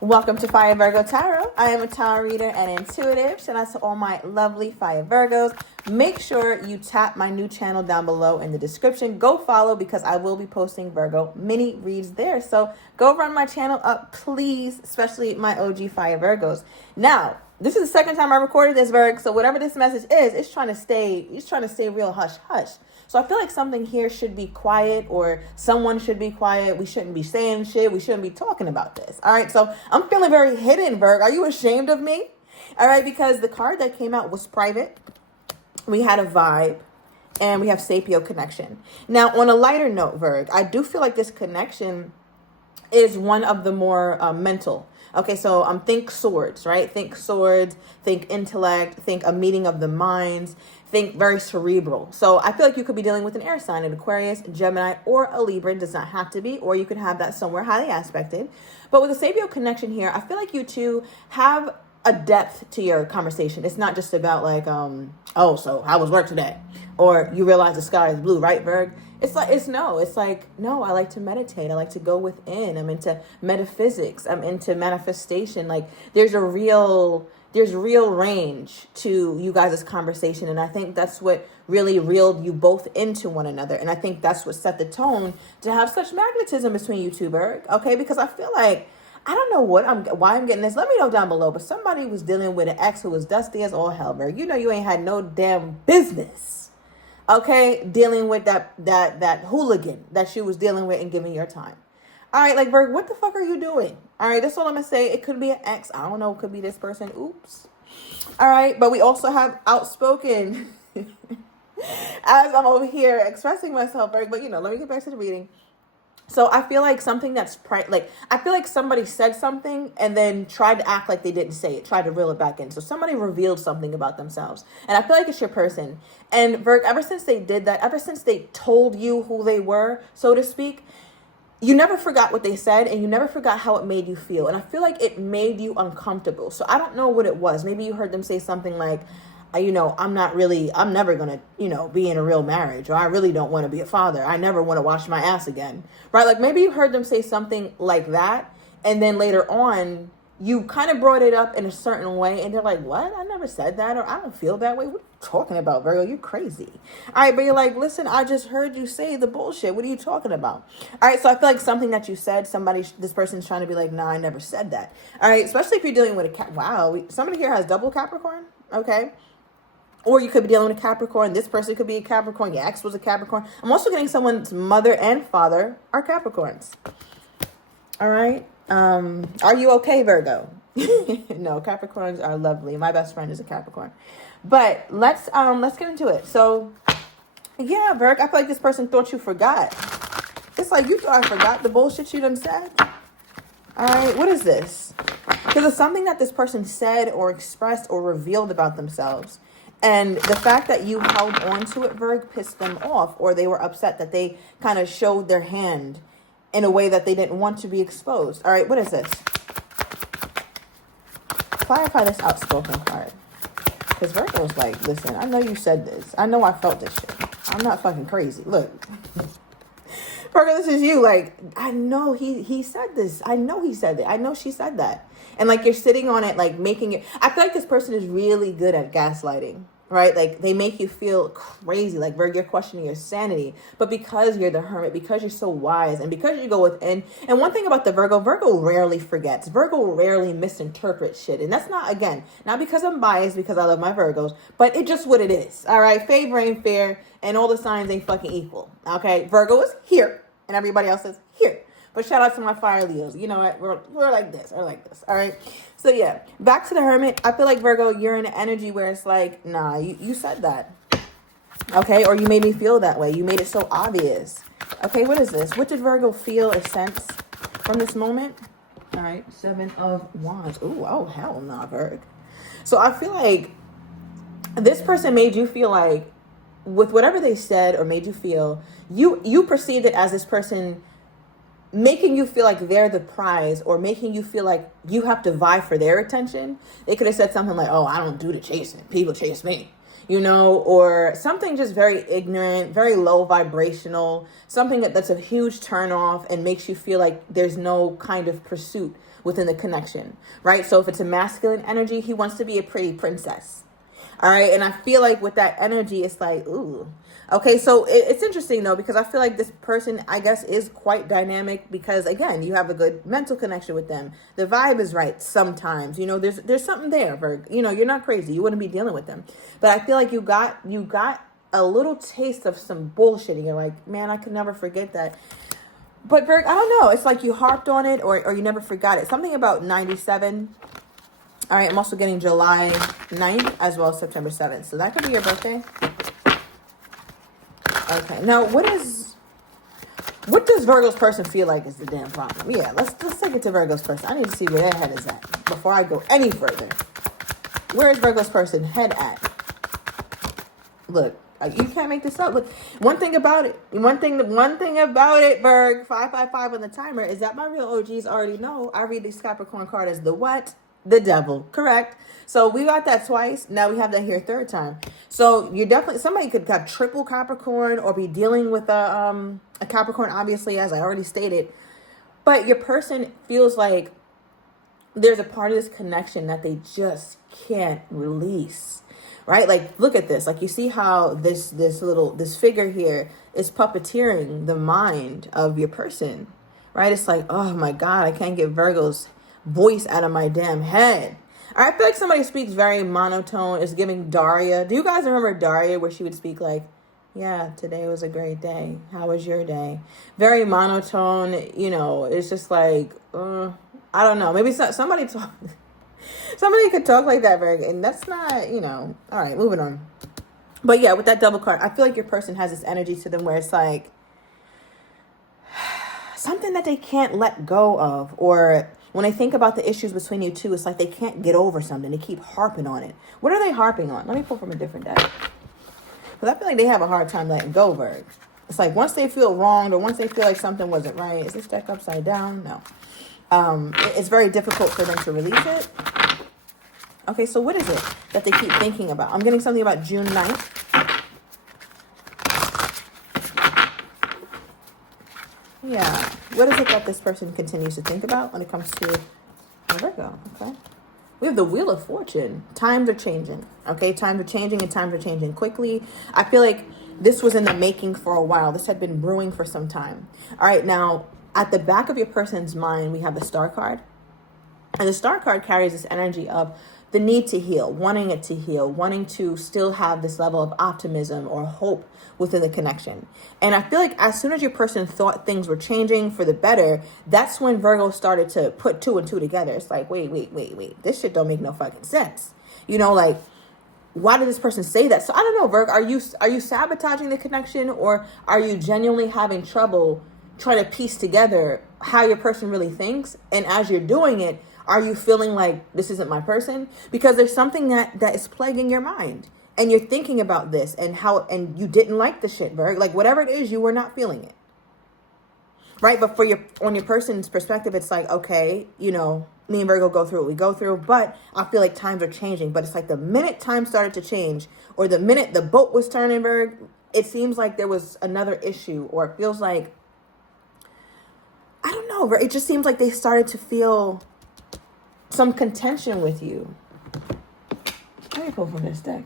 Welcome to Fire Virgo Tarot. I am a tarot reader and intuitive. Shout out to all my lovely Fire Virgos. Make sure you tap my new channel down below in the description. Go follow because I will be posting Virgo mini reads there. So go run my channel up, please, especially my OG Fire Virgos. Now, this is the second time I recorded this, Virg. So whatever this message is, it's trying to stay real hush hush. So I feel like something here should be quiet, or someone should be quiet. We shouldn't be saying shit. We shouldn't be talking about this. All right. So I'm feeling very hidden, Virg. Are you ashamed of me? All right. Because the card that came out was private. We had a vibe, and we have sapio connection. Now, on a lighter note, Virg, I do feel like this connection is one of the more mental. Okay, so think swords, right? Think swords, think intellect, think a meeting of the minds, think very cerebral. So I feel like you could be dealing with an air sign, an Aquarius, Gemini, or a Libra. It does not have to be, or you could have that somewhere highly aspected. But with a sapio connection here, I feel like you two have a depth to your conversation. It's not just about like, oh, so how was work today? Or you realize the sky is blue, right, Virg? It's like, no, I like to meditate. I like to go within. I'm into metaphysics. I'm into manifestation. Like there's real range to you guys' conversation. And I think that's what really reeled you both into one another. And I think that's what set the tone to have such magnetism between you two, Virg. Okay, because I feel like, I don't know why I'm getting this. Let me know down below. But somebody was dealing with an ex who was dusty as all hell, Virg. You know you ain't had no damn business. Okay, dealing with that hooligan that she was dealing with and giving your time. All right, like, Virg, what the fuck are you doing? All right, that's all I'm going to say. It could be an ex. I don't know. It could be this person. Oops. All right, but we also have outspoken as I'm over here expressing myself, Virg. But, let me get back to the reading. So I feel like something that's I feel like somebody said something and then tried to act like they didn't say it, tried to reel it back in. So somebody revealed something about themselves. And I feel like it's your person. And Virg, ever since they did that, ever since they told you who they were, so to speak, you never forgot what they said and you never forgot how it made you feel. And I feel like it made you uncomfortable. So I don't know what it was. Maybe you heard them say something like, I'm never going to, be in a real marriage, or I really don't want to be a father. I never want to wash my ass again, right? Like maybe you heard them say something like that. And then later on, you kind of brought it up in a certain way. And they're like, what? I never said that. Or I don't feel that way. What are you talking about, Virgo? You're crazy. All right. But you're like, listen, I just heard you say the bullshit. What are you talking about? All right. So I feel like something that you said, this person's trying to be like, nah, I never said that. All right. Especially if you're dealing with somebody here has double Capricorn. Okay. Or you could be dealing with a Capricorn. This person could be a Capricorn. Your ex was a Capricorn. I'm also getting someone's mother and father are Capricorns. All right. Are you okay, Virgo? No, Capricorns are lovely. My best friend is a Capricorn. But let's get into it. So, yeah, Virg, I feel like this person thought you forgot. It's like you thought I forgot the bullshit you done said. All right. What is this? Because it's something that this person said or expressed or revealed about themselves. And the fact that you held on to it, Virg, pissed them off, or they were upset that they kind of showed their hand in a way that they didn't want to be exposed. All right, what is this? Clarify this outspoken card. Because Virgo's like, listen, I know you said this. I know I felt this shit. I'm not fucking crazy. Look. Virgo, this is you. Like, I know he said this. I know he said it. I know she said that. And like you're sitting on it, like making it. I feel like this person is really good at gaslighting, right? Like they make you feel crazy. Like Virgo, you're questioning your sanity. But because you're the hermit, because you're so wise, and because you go within. And one thing about the Virgo rarely forgets. Virgo rarely misinterprets shit. And that's not because I'm biased, because I love my Virgos, but it's just what it is. All right. Favor ain't fair. And all the signs ain't fucking equal. Okay. Virgo is here and everybody else is here. But shout out to my fire Leos. You know what? We're like this. Or like this. All right. So yeah, back to the hermit. I feel like Virgo, you're in an energy where it's like, nah, you said that. Okay. Or you made me feel that way. You made it so obvious. Okay. What is this? What did Virgo feel or sense from this moment? All right. 7 of Wands. Ooh, oh, hell nah, Virg. So I feel like this person made you feel like with whatever they said or made you feel, you perceived it as this person making you feel like they're the prize, or making you feel like you have to vie for their attention. They could have said something like, oh, I don't do the chasing. People chase me. or something just very ignorant, very low vibrational, something that's a huge turn off and makes you feel like there's no kind of pursuit within the connection, right? So if it's a masculine energy, he wants to be a pretty princess. All right. And I feel like with that energy, it's like, ooh. Okay. So it's interesting though, because I feel like this person, I guess, is quite dynamic because, again, you have a good mental connection with them. The vibe is right sometimes. There's something there, Virg. You're not crazy. You wouldn't be dealing with them. But I feel like you got a little taste of some bullshit. And you're like, man, I could never forget that. But Virg, I don't know. It's like you harped on it or you never forgot it. Something about 97. All right, I'm also getting July 9th as well as September 7th. So that could be your birthday. Okay, now what does Virgo's person feel like is the damn problem? Yeah, let's take it to Virgo's person. I need to see where their head is at before I go any further. Where is Virgo's person head at? Look, you can't make this up. Look, one thing about it, Virg, 555 on the timer is that my real OGs already know I read this Capricorn card as the what? The devil, correct? So we got that twice. Now we have that here third time. So you're definitely, somebody could have triple Capricorn or be dealing with a Capricorn, obviously, as I already stated. But your person feels like there's a part of this connection that they just can't release, right? Like, look at this. Like, you see how this figure here is puppeteering the mind of your person, right? It's like, oh my God, I can't get Virgo's voice out of my damn head. I feel like somebody speaks very monotone. It's giving Daria. Do you guys remember Daria, where she would speak like, yeah, today was a great day. How was your day? Very monotone. It's just like, I don't know. Maybe somebody could talk like that, very, and that's not, all right, moving on. But yeah, with that double card, I feel like your person has this energy to them where it's like something that they can't let go of, or when I think about the issues between you two, it's like they can't get over something. They keep harping on it. What are they harping on? Let me pull from a different deck. Because I feel like they have a hard time letting go, Virg. It's like once they feel wronged or once they feel like something wasn't right. Is this deck upside down? No. It's very difficult for them to release it. Okay, so what is it that they keep thinking about? I'm getting something about June 9th. Yeah. What is it that this person continues to think about when it comes to Virgo? Okay. We have the Wheel of Fortune. Times are changing. Okay. Times are changing and times are changing quickly. I feel like this was in the making for a while. This had been brewing for some time. All right. Now, at the back of your person's mind, we have the Star card. And the Star card carries this energy of the need to heal, wanting it to heal, wanting to still have this level of optimism or hope within the connection. And I feel like as soon as your person thought things were changing for the better, that's when Virgo started to put two and two together. It's like, wait. This shit don't make no fucking sense. Like, why did this person say that? So I don't know, Virgo, are you sabotaging the connection, or are you genuinely having trouble trying to piece together how your person really thinks? And as you're doing it, are you feeling like this isn't my person? Because there's something that is plaguing your mind. And you're thinking about this and you didn't like the shit, Virg. Like, whatever it is, you were not feeling it. Right? But on your person's perspective, it's like, okay, me and Virgo go through what we go through, but I feel like times are changing. But it's like the minute time started to change, or the minute the boat was turning, Virg, it seems like there was another issue, or it feels like, I don't know, Virg, it just seems like they started to feel some contention with you. Let me pull from this deck.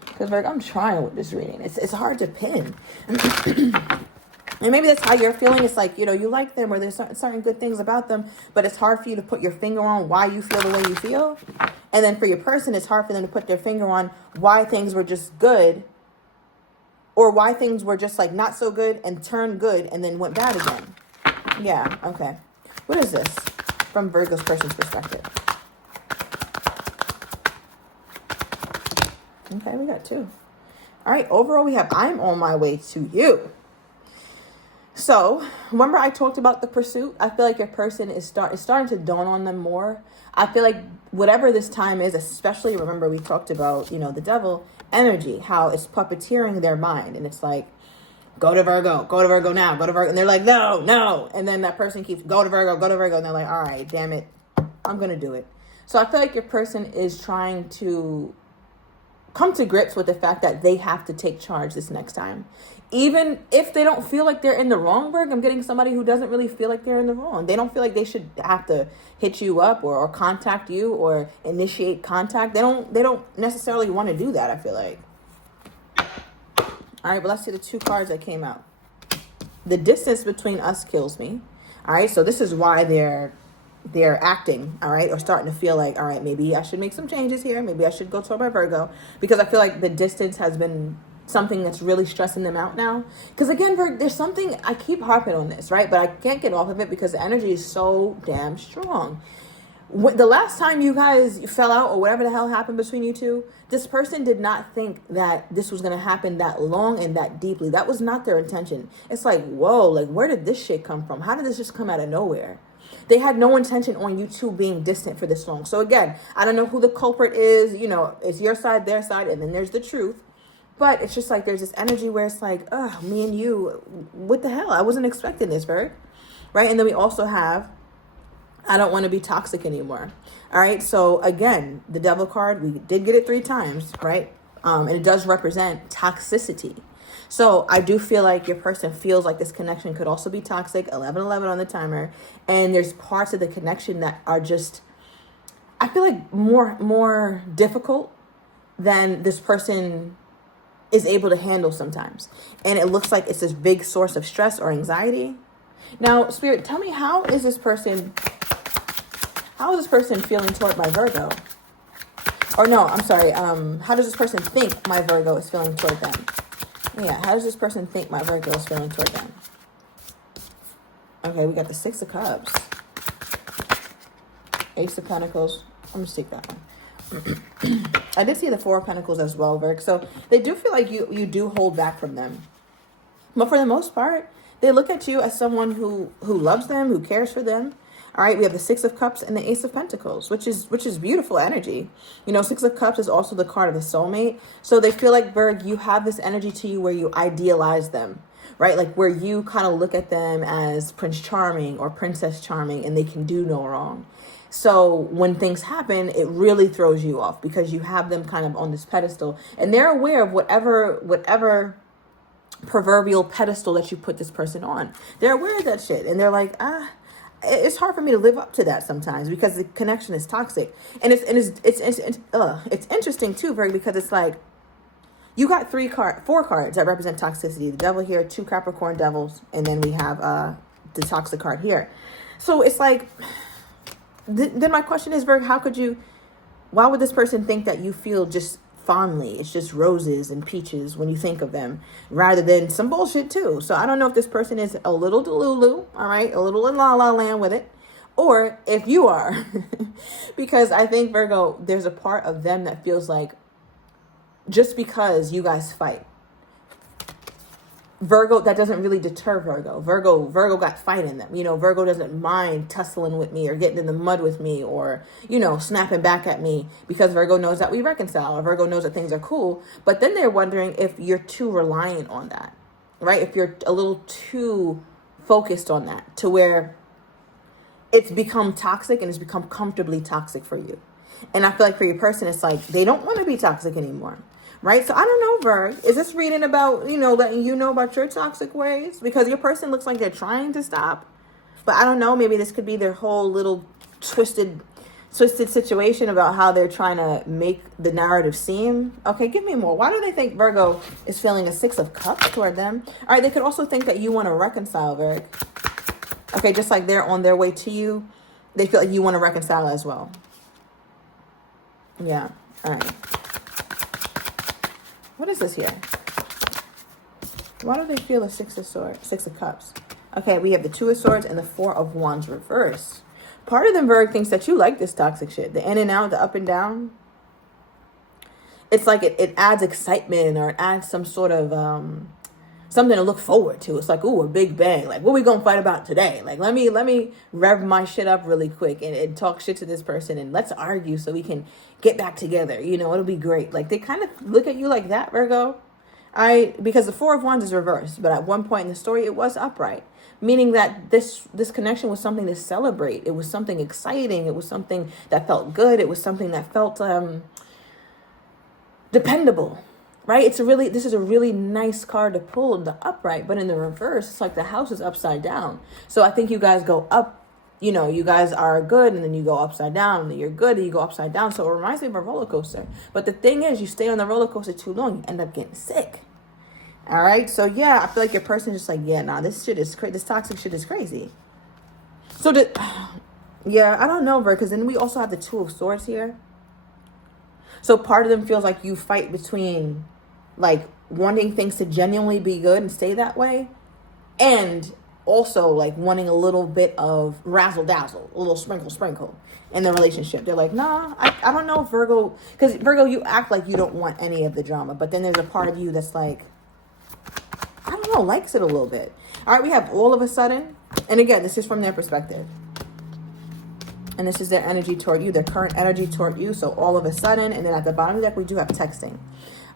Because, Virg, I'm trying with this reading. It's hard to pin. And maybe that's how you're feeling. It's like, you like them, or there's certain good things about them, but it's hard for you to put your finger on why you feel the way you feel. And then for your person, it's hard for them to put their finger on why things were just good, or why things were just like not so good and turned good and then went bad again. Yeah, okay. What is this from Virgo's person's perspective? Okay, we got two. All right, overall we have I'm on my way to you. So, remember I talked about the pursuit? I feel like your person is starting to dawn on them more. I feel like whatever this time is, especially, remember we talked about, the devil energy, how it's puppeteering their mind. And it's like, go to Virgo now, go to Virgo. And they're like, no. And then that person keeps, go to Virgo. And they're like, all right, damn it, I'm going to do it. So I feel like your person is trying to come to grips with the fact that they have to take charge this next time. Even if they don't feel like they're in the wrong, Virg, I'm getting somebody who doesn't really feel like they're in the wrong. They don't feel like they should have to hit you up or contact you or initiate contact. They don't necessarily want to do that, I feel like. All right, but let's see the 2 cards that came out. The distance between us kills me. All right, so this is why they're acting, all right, or starting to feel like, all right, maybe I should make some changes here. Maybe I should go toward my Virgo, because I feel like the distance has been something that's really stressing them out now. Because again, Virgo, there's something, I keep harping on this, right? But I can't get off of it because the energy is so damn strong. The last time you guys fell out or whatever the hell happened between you two, this person did not think that this was going to happen that long and that deeply. That was not their intention. It's like, whoa, like where did this shit come from? How did this just come out of nowhere? They had no intention on you two being distant for this long. So again, I don't know who the culprit is. You know, it's your side, their side, and then there's the truth. But it's just like there's this energy where it's like, oh, me and you, what the hell? I wasn't expecting this, right? And then we also have, I don't want to be toxic anymore. All right. So again, the devil card, we did get it 3 times, right? And it does represent toxicity. So I do feel like your person feels like this connection could also be toxic. 1111 on the timer. And there's parts of the connection that are just, I feel like more difficult than this person is able to handle sometimes. And it looks like it's this big source of stress or anxiety. Now, Spirit, tell me, how is this person feeling toward my Virgo? Or no, I'm sorry. How does this person think my Virgo is feeling toward them? Yeah, how does this person think my Virgo is feeling toward them? Okay, we got the 6 of Cups. Ace of Pentacles. I'm going to take that one. I did see the 4 of Pentacles as well, Virg. So they do feel like you do hold back from them. But for the most part, they look at you as someone who loves them, who cares for them. All right, we have the 6 of Cups and the Ace of Pentacles, which is beautiful energy. You know, 6 of Cups is also the card of the soulmate. So they feel like, Virg, you have this energy to you where you idealize them, right? Like where you kind of look at them as Prince Charming or Princess Charming, and they can do no wrong. So when things happen, it really throws you off because you have them kind of on this pedestal, and they're aware of whatever proverbial pedestal that you put this person on. They're aware of that shit, and they're like, it's hard for me to live up to that sometimes because the connection is toxic. And it's interesting too, Virgo, because it's like you got 4 cards that represent toxicity. The devil here, 2 Capricorn devils, and then we have the toxic card here. So it's like, then my question is, Virgo, why would this person think that you feel just fondly, it's just roses and peaches when you think of them, rather than some bullshit too? So I don't know if this person is a little delulu, all right, a little in la la land with it, or if you are. Because I think, Virgo, there's a part of them that feels like just because you guys fight, Virgo, that doesn't really deter Virgo. Virgo got fight in them. You know, Virgo doesn't mind tussling with me or getting in the mud with me or, you know, snapping back at me, because Virgo knows that we reconcile, or Virgo knows that things are cool. But then they're wondering if you're too reliant on that, right? If you're a little too focused on that to where it's become toxic and it's become comfortably toxic for you. And I feel like for your person, it's like they don't want to be toxic anymore. Right? So I don't know, Virg. Is this reading about, you know, letting you know about your toxic ways? Because your person looks like they're trying to stop. But I don't know. Maybe this could be their whole little twisted situation about how they're trying to make the narrative seem. Okay, give me more. Why do they think Virgo is feeling a 6 of Cups toward them? All right, they could also think that you want to reconcile, Virg. Okay, just like they're on their way to you, they feel like you want to reconcile as well. Yeah. All right. What is this here? Why do they feel a 6 of Cups? Okay, we have the 2 of Swords and the 4 of Wands reversed. Part of them, Virg, thinks that you like this toxic shit. The in and out, the up and down. It's like it adds excitement, or it adds some sort of something to look forward to. It's like, ooh, a big bang. Like, what we gonna fight about today? Like, let me rev my shit up really quick and talk shit to this person, and let's argue so we can get back together. You know, it'll be great. Like, they kind of look at you like that, Virgo. Because the 4 of Wands is reversed, but at one point in the story, it was upright, meaning that this connection was something to celebrate. It was something exciting. It was something that felt good. It was something that felt dependable, right? This is a really nice card to pull in the upright, but in the reverse, it's like the house is upside down. So I think you guys go up, you guys are good, and then you go upside down, and then you're good, and you go upside down. So it reminds me of a roller coaster. But the thing is, you stay on the roller coaster too long, you end up getting sick. All right? So yeah, I feel like your person is just like, yeah, nah, this shit is crazy. This toxic shit is crazy. So yeah, I don't know, Virgo, because then we also have the Two of Swords here. So part of them feels like you fight between like wanting things to genuinely be good and stay that way, and also like wanting a little bit of razzle dazzle, a little sprinkle in the relationship. They're like, nah, I don't know, Virgo, because Virgo, you act like you don't want any of the drama, but then there's a part of you that's like, I don't know, likes it a little bit. All right, we have all of a sudden, and again, this is from their perspective. And this is their energy toward you, their current energy toward you. So all of a sudden, and then at the bottom of the deck, we do have texting.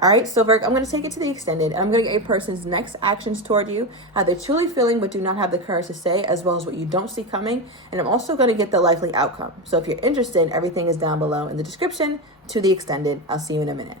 All right, so Virgo, I'm going to take it to the extended. And I'm going to get a person's next actions toward you, how they're truly feeling but do not have the courage to say, as well as what you don't see coming. And I'm also going to get the likely outcome. So if you're interested, everything is down below in the description to the extended. I'll see you in a minute.